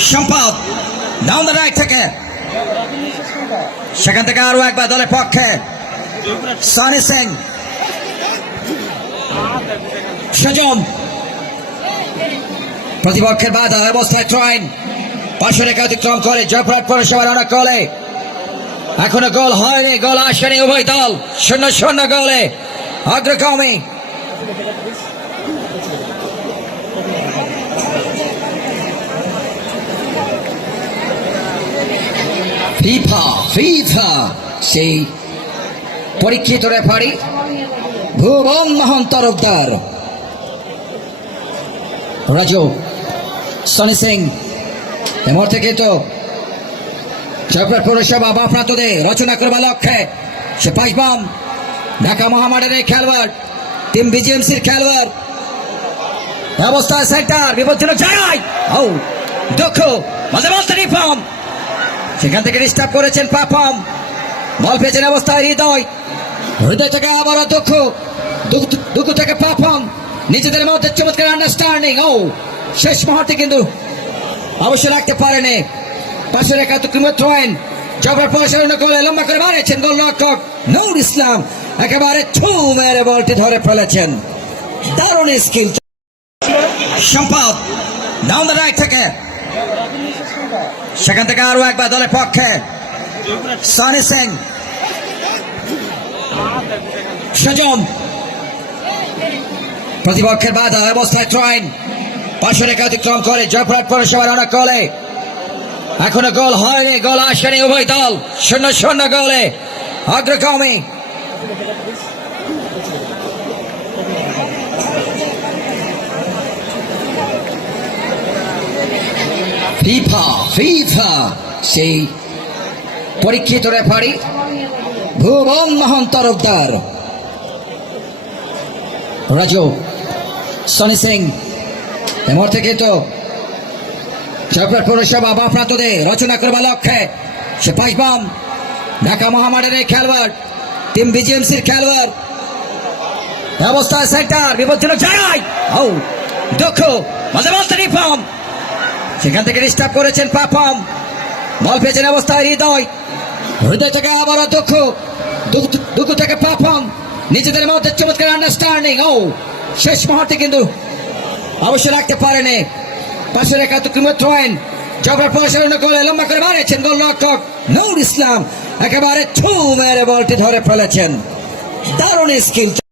সম্পদ। Down the right থেকে। সেখান থেকে আরও একবার দলের পক্ষে। সানি সিং সজম প্রতিপক্ষের বাধা, অবস্থায় ট্রাইন পাশে রেখা অতিক্রম করে জয়পুরহাট পৌরসভার অনেক গোলে। এখনও গোল হয়নি, গোল আসেনি উভয় দল। শূন্য শূন্য গোলে। অগ্রগামী। ফিফা ফিফা সেই পরীক্ষিত রেফারি ভুবন মোহন তরফদার রাজু, সনি সিং এমর থেকে তো জয়পুর পৌরসভা বাফরাতদে রচনা করবার লক্ষ্যে সে পাইবাম ঢাকা মহামারের এই খেলোয়াড়, টিম বিজিএমসির খেলোয়াড়। ব্যবস্থা সেন্টার, বিপজ্জনক জায়গায়। ও, দুঃখ, মাঝে মাঝে রিফর্ম সেখান থেকে ডিস্টার্ব করেছেন পাপম বল পেয়েছেন অবস্থায় হৃদয়। হৃদয় থেকে আবারও দুঃখ। দুঃখ- থেকে পাপম নিজেদের মধ্যে চমৎকার আন্ডারস্ট্যান্ডিং ও, শেষ মুহূর্তে কিন্তু অবশ্যই রাখতে পারেনি। পাশে রেখা তো কিমত থ্রোয়েন জবর পয়সা করে লম্বা করে মারেছেন গোল রক্ষক নূর ইসলাম। একেবারে ছু মেরে বলটি ধরে ফেলেছেন। দারুণ স্কিল সম্পদ ডাউন দ্য রাইট থেকে। সেখান থেকে আরও একবার দলের পক্ষে। সনি সিং। সজম প্রতিপক্ষের বাধা, অবস্থায় ট্রাইন পাশে রেখা অতিক্রম করে জয়পুরহাট পৌরসভার অনেক গোলে। এখনও গোল হয়নি, গোল আসেনি উভয় দল। শূন্য শূন্য গোলে। অগ্রগামী। ফিফা ফিফা সেই পরীক্ষিত রেফারি ভুবন মোহন তরফদার রাজু, সনি সিং এমর থেকে তো জয়পুর পৌরসভা বাফরাতদে রচনা করবার লক্ষ্যে সে পাইবাম ঢাকা মহামারীর খেলোয়াড়, টিম বিজিএমসির খেলোয়াড়। ব্যবস্থা সেন্টার বিপজ্জনক জায়গায়। ও, দুঃখ, মাঝে মাঝে রিফর্ম সেখান থেকে ডিস্টার্ব করেছেন পাপম বল পেয়েছেন অবস্থায় হৃদয়। হৃদয় থেকে আবারও দুঃখ। দুঃখ- থেকে পাপম নিজেদের মধ্যে চমৎকার আন্ডারস্ট্যান্ডিং ও, শেষ মুহূর্তে কিন্তু অবশ্যই রাখতে পারেনি। পাশে রেখা তো কিমত থ্রোয়েন জবর পয়সা করে লম্বা করে মারেছেন গোল রক্ষক নূর ইসলাম। একেবারে ছু মেরে বলটি ধরে ফেলেছেন। দারুণ স্কিল